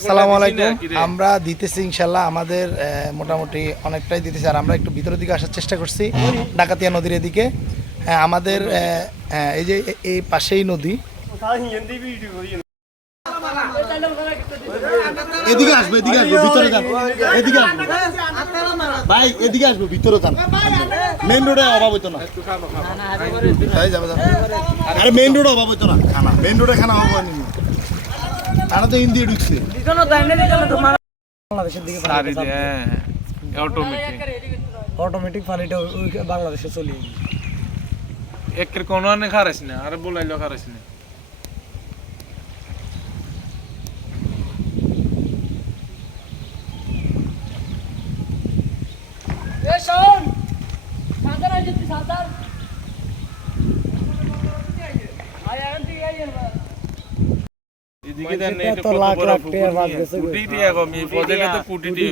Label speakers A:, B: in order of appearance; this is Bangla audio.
A: আসসালামু আলাইকুম। আমরা দিতেছি ইনশাল্লাহ আমাদের মোটামুটি অনেকটাই দিতেছি। আর আমরা একটু ভিতরের দিকে আসার চেষ্টা করছি ডাকাতিয়া নদীর এদিকে। হ্যাঁ, আমাদের এই যে এই পাশেই নদী। এদিকে আসবে এদিকে আসবে ভিতরে যান। এদিকে আসবে। ভাই এদিকে আসবে ভিতরে যান। মেইন রোডে অভাব হইতো না। তাই যাবে যাবে। আরে মেইন রোডে অভাব হইতো না। খানা মেইন রোডে খানা অভাব হয়নি। খানা তো ইন্দিয়ে ঢুকছে।
B: বাংলাদেশের দিকে
C: সারি দিয়ে অটোমেটিক
B: অটোমেটিক পানিটা ওই- ওই বাংলাদেশে চলে যাবে।
C: একের কোনো খারাইস না আরে বলাইলো খারাইস না। কোটি